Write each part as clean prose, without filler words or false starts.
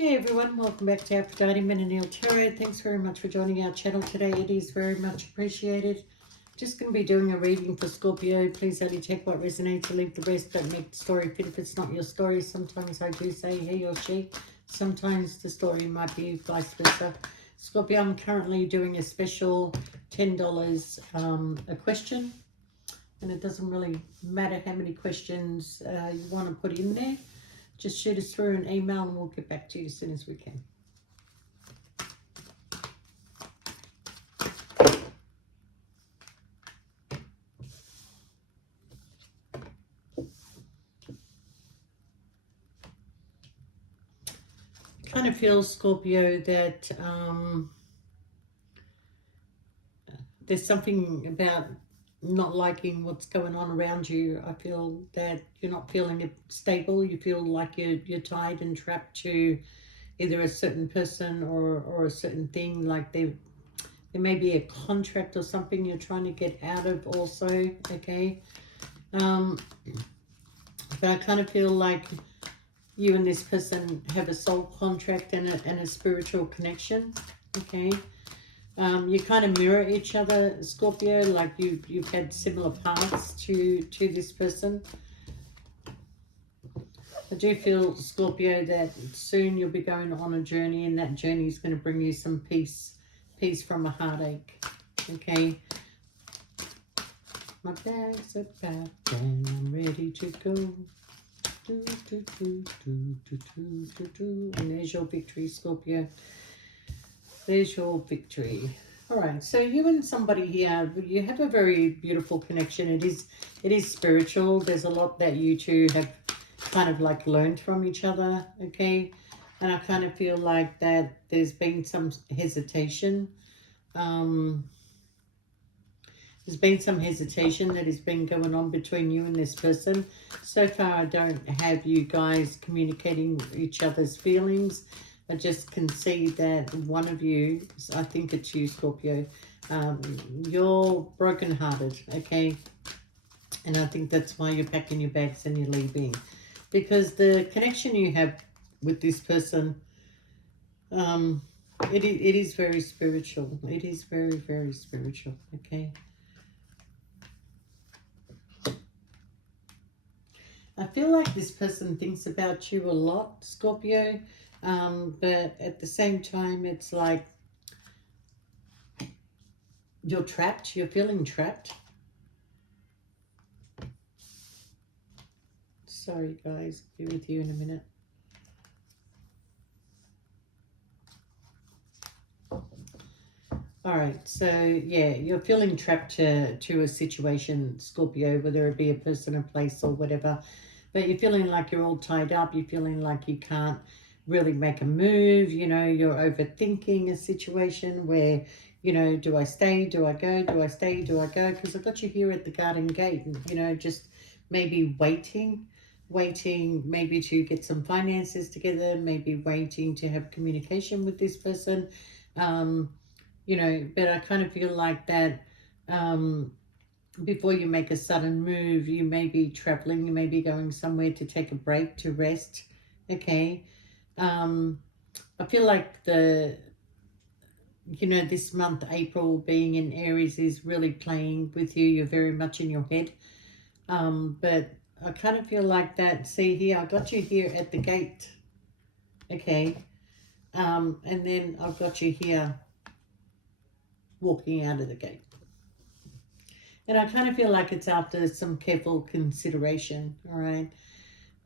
Hey everyone, welcome back to Aphrodite Men and Neil Tarot. Thanks very much for joining our channel today. It is very much appreciated. Just going to be doing a reading for Scorpio. Please only take what resonates and leave the rest. Don't make the story fit if it's not your story. Sometimes I do say he or she. Sometimes the story might be vice versa. Scorpio, I'm currently doing a special $10 a question. And it doesn't really matter how many questions you want to put in there. Just shoot us through an email and we'll get back to you as soon as we can. Kind of feel, Scorpio, that there's something about not liking what's going on around you. I feel that you're not feeling it stable. You feel like you're tied and trapped to either a certain person or a certain thing. Like there may be a contract or something you're trying to get out of also, okay? But I kind of feel like you and this person have a soul contract and a spiritual connection, okay? You kind of mirror each other, Scorpio, like you've had similar paths to this person. I do feel, Scorpio, that soon you'll be going on a journey, and that journey is going to bring you some peace from a heartache, okay? My bags are packed and I'm ready to go. And there's your victory, Scorpio. There's your victory. All right, so you and somebody here, you have a very beautiful connection. It is spiritual. There's a lot that you two have kind of like learned from each other, okay? And I kind of feel like that there's been some hesitation. There's been some hesitation that has been going on between you and this person. So far, I don't have you guys communicating each other's feelings. I just can see that one of you, I think it's you, Scorpio, you're brokenhearted, okay? And I think that's why you're packing your bags and you're leaving. Because the connection you have with this person, it is very spiritual. It is very, very spiritual, okay? I feel like this person thinks about you a lot, Scorpio, but at the same time, it's like you're trapped. You're feeling trapped. Sorry, guys. Be with you in a minute. All right, so yeah, you're feeling trapped to a situation, Scorpio, whether it be a person, a place, or whatever. But you're feeling like you're all tied up. You're feeling like you can't really make a move. You know, you're overthinking a situation where, you know, do I stay? Do I go? Do I stay? Do I go? Because I've got you here at the garden gate, and, you know, just maybe waiting maybe to get some finances together, maybe waiting to have communication with this person. You know, but I kind of feel like that before you make a sudden move, you may be traveling, you may be going somewhere to take a break, to rest, okay? I feel like this month, April, being in Aries is really playing with you. You're very much in your head. But I kind of feel like that, see here, I got you here at the gate, okay? And then I've got you here walking out of the gate. And I kind of feel like it's after some careful consideration, all right?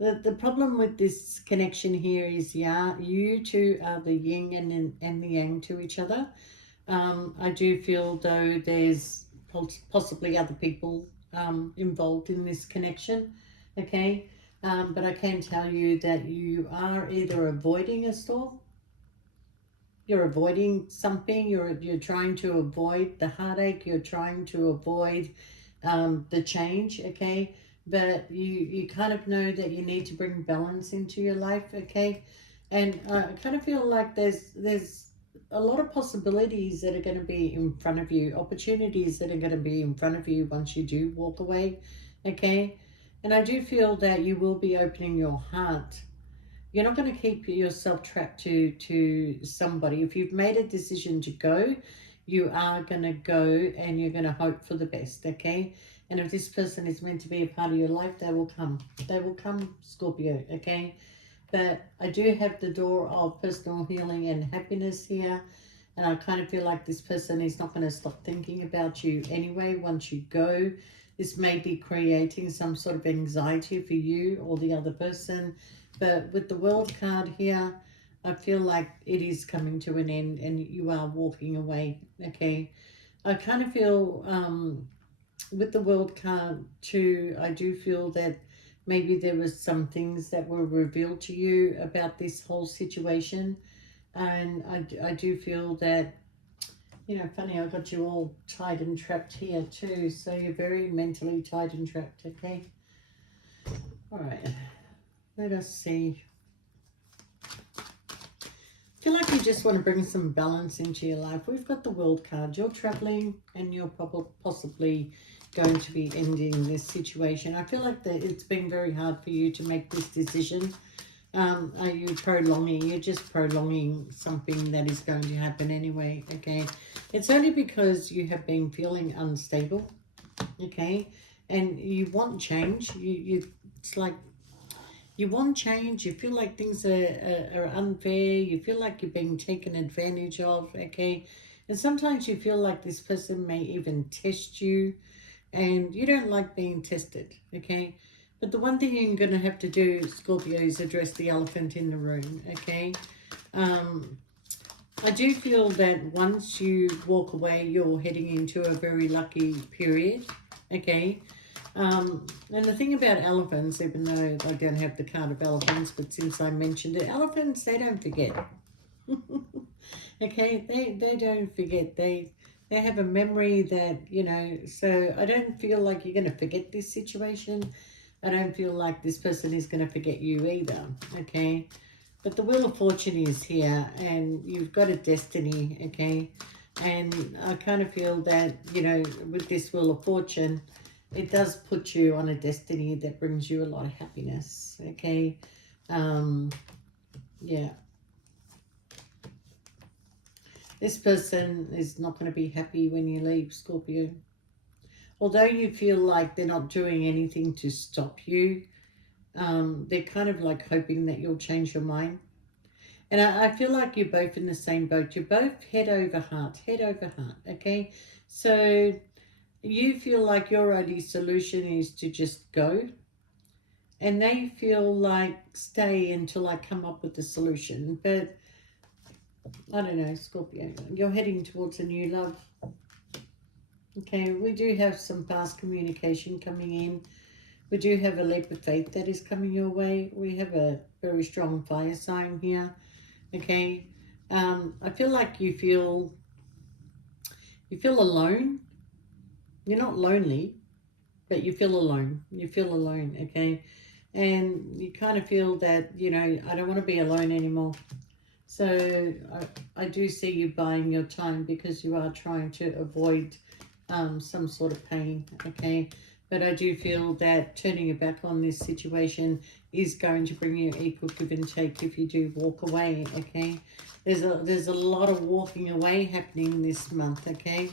The problem with this connection here is, yeah, you two are the yin and the yang to each other. I do feel, though, there's possibly other people involved in this connection, okay? But I can tell you that you are either avoiding a storm, you're avoiding something, you're trying to avoid the heartache, you're trying to avoid the change, okay? But you kind of know that you need to bring balance into your life, okay? And I kind of feel like there's a lot of possibilities that are going to be in front of you, opportunities that are going to be in front of you once you do walk away, okay? And I do feel that you will be opening your heart, You're not going to keep yourself trapped to somebody. If you've made a decision to go, you are going to go, and you're going to hope for the best, okay? And if this person is meant to be a part of your life, they will come. They will come, Scorpio, okay? But I do have the door of personal healing and happiness here. And I kind of feel like this person is not going to stop thinking about you anyway once you go. This may be creating some sort of anxiety for you or the other person. But with the World card here, I feel like it is coming to an end and you are walking away, okay? I kind of feel with the World card too, I do feel that maybe there was some things that were revealed to you about this whole situation. And I do feel that, you know, funny, I got you all tied and trapped here too. So you're very mentally tied and trapped, okay? All right, let us see. I feel like you just want to bring some balance into your life. We've got the World card. You're traveling and you're possibly going to be ending this situation. I feel like that it's been very hard for you to make this decision. Are you prolonging? You're just prolonging something that is going to happen anyway, okay? It's only because you have been feeling unstable, okay? And you want change. It's like you want change. You feel like things are unfair. You feel like you're being taken advantage of, okay? And sometimes you feel like this person may even test you, and you don't like being tested, okay? But the one thing you're going to have to do, Scorpio, is address the elephant in the room, okay? I do feel that once you walk away, you're heading into a very lucky period, okay? And the thing about elephants, even though I don't have the card of elephants, but since I mentioned it, elephants, they don't forget. Okay, they don't forget. They have a memory that, you know, so I don't feel like you're going to forget this situation. I don't feel like this person is going to forget you either, okay? But the Wheel of Fortune is here, and you've got a destiny, okay? And I kind of feel that, you know, with this Wheel of Fortune, it does put you on a destiny that brings you a lot of happiness, okay? Yeah. This person is not going to be happy when you leave, Scorpio. Although you feel like they're not doing anything to stop you, they're kind of like hoping that you'll change your mind. And I feel like you're both in the same boat. You're both head over heart, okay? So you feel like your only solution is to just go. And they feel like stay until I come up with the solution. But I don't know, Scorpio, you're heading towards a new love. Okay, we do have some fast communication coming in. We do have a leap of faith that is coming your way. We have a very strong fire sign here. Okay, I feel like you feel alone. You're not lonely, but you feel alone. You feel alone, okay? And you kind of feel that, you know, I don't want to be alone anymore. So I do see you buying your time because you are trying to avoid some sort of pain, okay? But I do feel that turning your back on this situation is going to bring you equal give and take if you do walk away, okay? There's a lot of walking away happening this month, okay?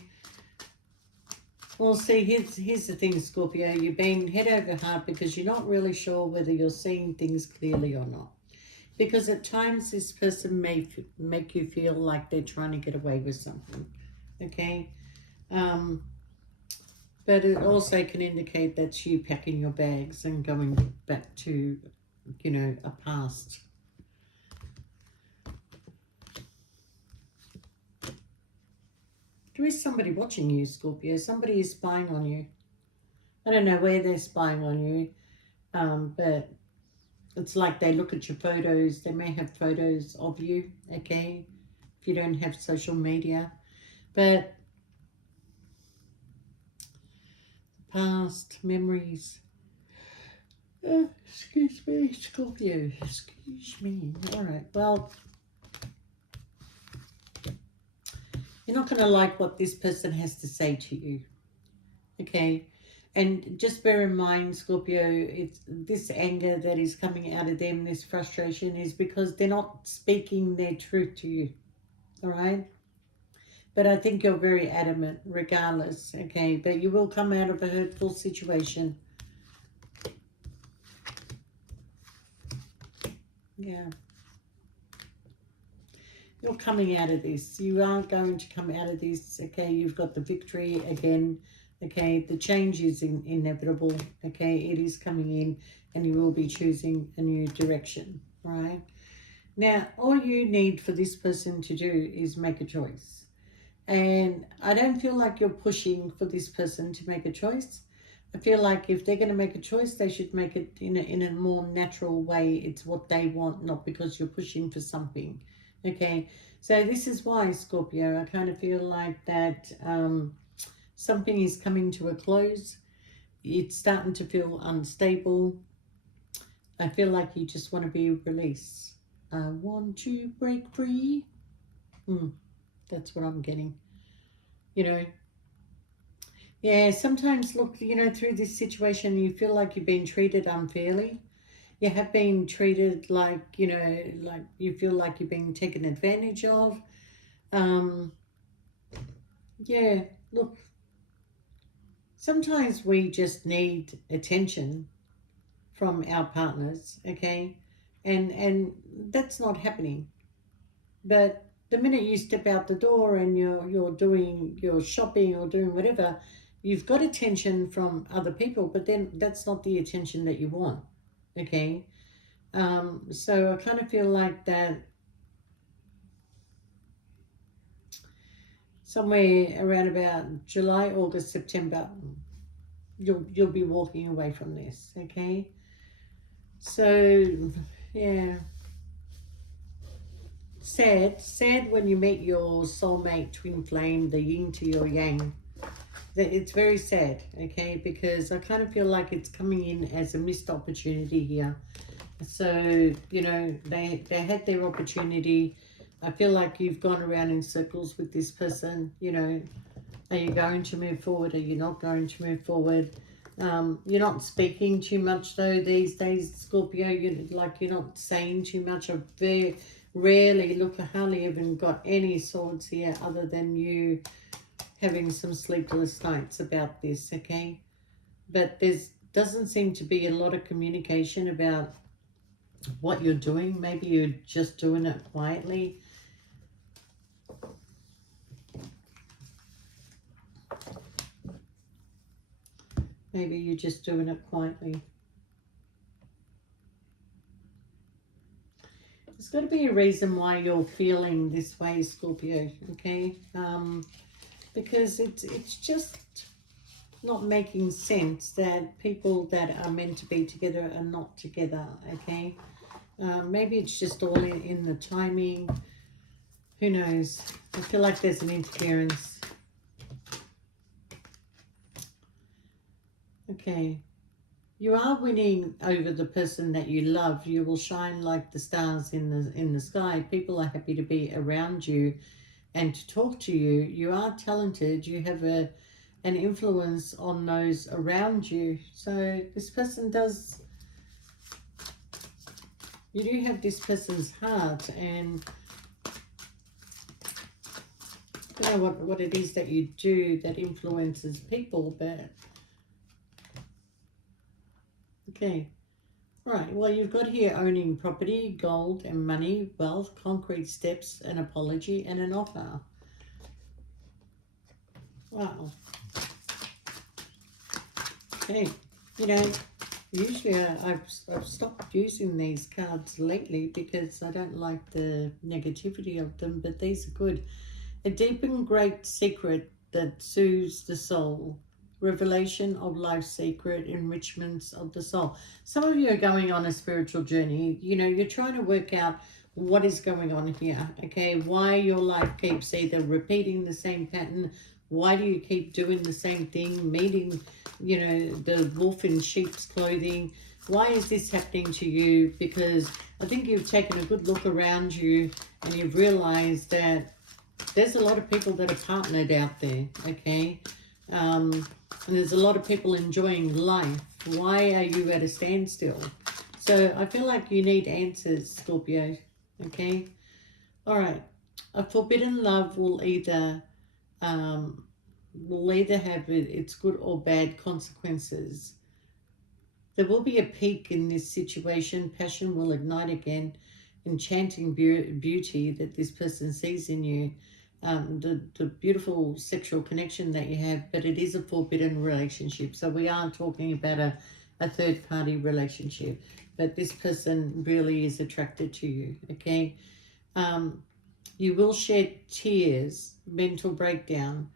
Well, see, here's the thing, Scorpio. You've been head over heart because you're not really sure whether you're seeing things clearly or not. Because at times this person may make you feel like they're trying to get away with something, okay? But it also can indicate that's you packing your bags and going back to, you know, a past. There is somebody watching you, Scorpio. Somebody is spying on you. I don't know where they're spying on you, but it's like they look at your photos. They may have photos of you, okay, if you don't have social media. But past memories. Excuse me, Scorpio. Excuse me. All right. Well, you're not going to like what this person has to say to you. Okay. And just bear in mind, Scorpio, it's this anger that is coming out of them, this frustration, is because they're not speaking their truth to you. All right? But I think you're very adamant regardless, okay? But you will come out of a hurtful situation. Yeah. You're coming out of this. You are going to come out of this, okay? You've got the victory again, okay? The change is inevitable, okay? It is coming in and you will be choosing a new direction, right? Now, all you need for this person to do is make a choice. And I don't feel like you're pushing for this person to make a choice. I feel like if they're going to make a choice, they should make it in a more natural way. It's what they want, not because you're pushing for something. Okay, so this is why, Scorpio, I kind of feel like that something is coming to a close. It's starting to feel unstable. I feel like you just want to be released. I want to break free. That's what I'm getting. You know, yeah, sometimes look, through this situation, you feel like you've been treated unfairly. You have been treated like, like you feel like you're being taken advantage of. Um, yeah, look, sometimes we just need attention from our partners, okay? And that's not happening. But the minute you step out the door and you're doing your shopping or doing whatever, you've got attention from other people, but then that's not the attention that you want, okay? So I kind of feel like that somewhere around about July, August, September, you'll be walking away from this, okay? So yeah, sad when you meet your soulmate twin flame, the yin to your yang. That it's very sad, okay? Because I kind of feel like it's coming in as a missed opportunity here. So they had their opportunity. I feel like you've gone around in circles with this person. Are you going to move forward? Are you not going to move forward? You're not speaking too much though these days, Scorpio. You're not saying too much. I very rarely, look, I hardly even got any swords here other than you having some sleepless nights about this, okay? But doesn't seem to be a lot of communication about what you're doing. Maybe you're just doing it quietly. Maybe you're just doing it quietly. There's got to be a reason why you're feeling this way, Scorpio, okay? Because it's just not making sense that people that are meant to be together are not together, okay? Maybe it's just all in the timing. Who knows? I feel like there's an interference. Okay. You are winning over the person that you love. You will shine like the stars in the sky. People are happy to be around you and to talk to you. You are talented. You have an influence on those around you. So this person does, you do have this person's heart, and you know what it is that you do that influences people. But okay. Right, well, you've got here owning property, gold and money, wealth, concrete steps, an apology and an offer. Wow. Okay, usually I've stopped using these cards lately because I don't like the negativity of them, but these are good. A deep and great secret that soothes the soul. Revelation of life's secret, enrichments of the soul. Some of you are going on a spiritual journey. You're trying to work out what is going on here, okay? Why your life keeps either repeating the same pattern. Why do you keep doing the same thing, meeting, the wolf in sheep's clothing? Why is this happening to you? Because I think you've taken a good look around you and you've realized that there's a lot of people that are partnered out there, okay? And there's a lot of people enjoying life. Why are you at a standstill? So I feel like you need answers, Scorpio. Okay? All right. A forbidden love um, will either have its good or bad consequences. There will be a peak in this situation. Passion will ignite again. Enchanting beauty that this person sees in you. The beautiful sexual connection that you have, but it is a forbidden relationship. So we aren't talking about a third party relationship, but this person really is attracted to you, okay? Um, you will shed tears, mental breakdown.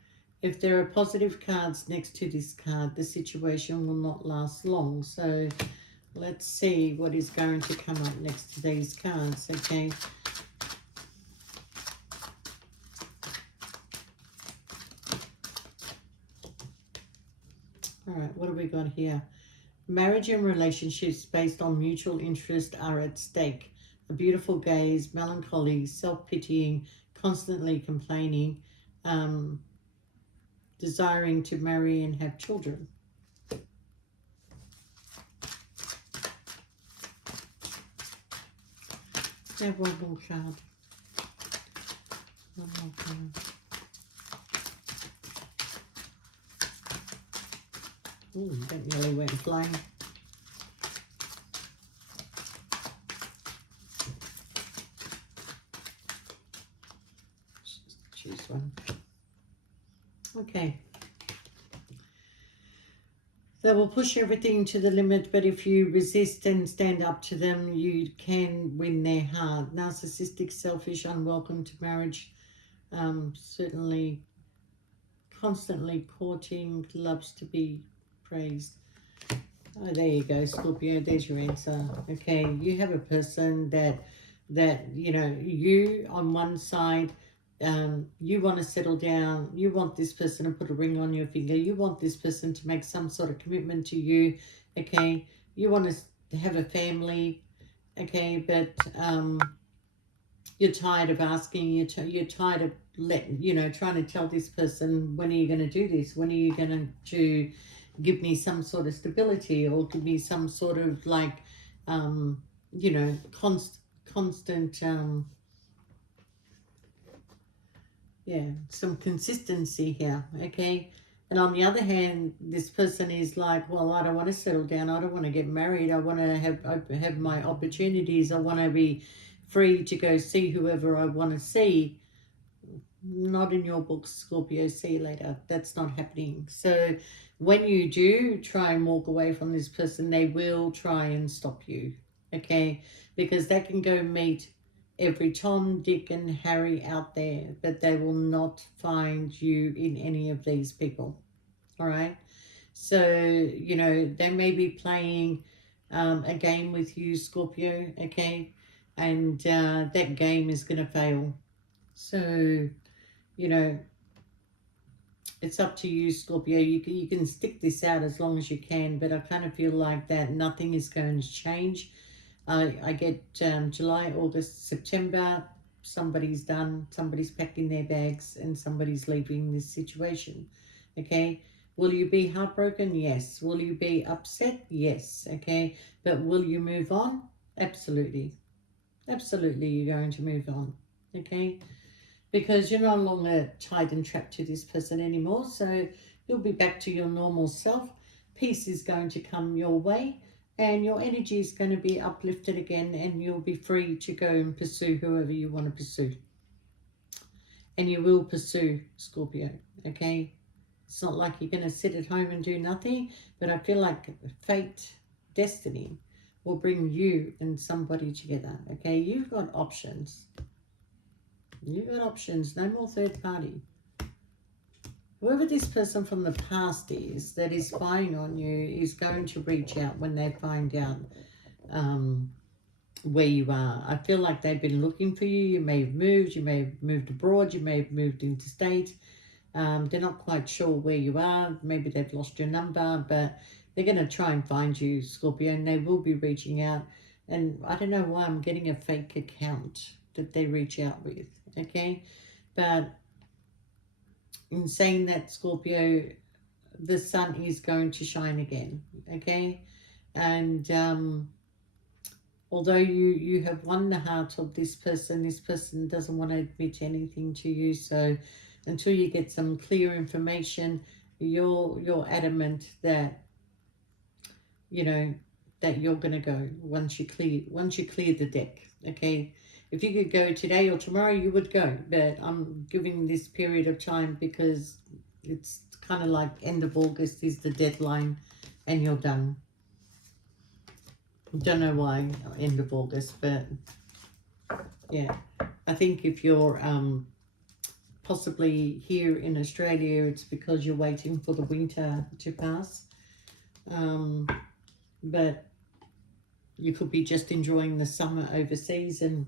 If there are positive cards next to this card, the situation will not last long. So let's see what is going to come up next to these cards, okay? All right, what have we got here? Marriage and relationships based on mutual interest are at stake. A beautiful gaze, melancholy, self-pitying, constantly complaining, um, desiring to marry and have children. We have one more card. One more card. Ooh, that nearly went flying. Choose one. Okay. They will push everything to the limit, but if you resist and stand up to them, you can win their heart. Narcissistic, selfish, unwelcome to marriage. Certainly constantly courting, loves to be praised. Oh, there you go, Scorpio. There's your answer. Okay, you have a person that you know, you on one side, you want to settle down. You want this person to put a ring on your finger. You want this person to make some sort of commitment to you. Okay, you want to have a family. Okay, but you're tired of asking. You're tired of trying to tell this person, when are you going to do this? When are you going to give me some sort of stability, or give me some sort of like, um, constant, some consistency here, okay? And on the other hand, this person is like, well, I don't want to settle down. I don't want to get married. I want to have my opportunities. I want to be free to go see whoever I want to see. Not in your books, Scorpio. See you later. That's not happening. So when you do try and walk away from this person, they will try and stop you, okay? Because they can go meet every Tom, Dick, and Harry out there, but they will not find you in any of these people, all right? So, they may be playing a game with you, Scorpio, okay? And that game is going to fail. So, you know, it's up to you, Scorpio. You can stick this out as long as you can, but I kind of feel like that nothing is going to change. I get July, August, September. Somebody's done. Somebody's packing their bags, and somebody's leaving this situation. Okay. Will you be heartbroken? Yes. Will you be upset? Yes. Okay. But will you move on? Absolutely. Absolutely, you're going to move on. Okay, because you're no longer tied and trapped to this person anymore. So you'll be back to your normal self. Peace is going to come your way, and your energy is going to be uplifted again, and you'll be free to go and pursue whoever you want to pursue. And you will pursue, Scorpio, okay? It's not like you're going to sit at home and do nothing, but I feel like fate, destiny, will bring you and somebody together, okay? You've got options. You've got options, no more third party. Whoever this person from the past is that is spying on you is going to reach out when they find out where you are. I feel like they've been looking for you. You may have moved abroad, you may have moved interstate. They're not quite sure where you are. Maybe they've lost your number, but they're going to try and find you, Scorpio, and they will be reaching out. And I don't know why I'm getting a fake account that they reach out with, okay? But in saying that, Scorpio, the sun is going to shine again, okay? And although you have won the heart of this person doesn't want to admit anything to you. So until you get some clear information, you're adamant that, you know, that you're gonna go once you clear the deck, okay? If you could go today or tomorrow, you would go, but I'm giving this period of time because it's kind of like end of August is the deadline, and you're done. Don't know why end of August, but yeah, I think if you're possibly here in Australia, it's because you're waiting for the winter to pass. But you could be just enjoying the summer overseas, and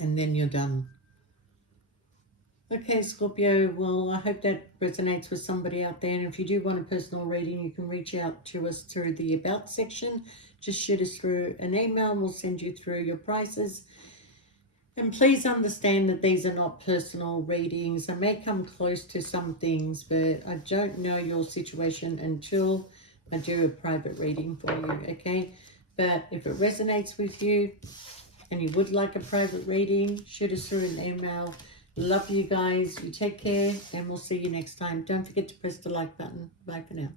then you're done. Okay, Scorpio, well, I hope that resonates with somebody out there. And if you do want a personal reading, you can reach out to us through the About section. Just shoot us through an email and we'll send you through your prices. And please understand that these are not personal readings. I may come close to some things, but I don't know your situation until I do a private reading for you, okay? But if it resonates with you and you would like a private reading, shoot us through an email. Love you guys. You take care, and we'll see you next time. Don't forget to press the like button. Bye for now.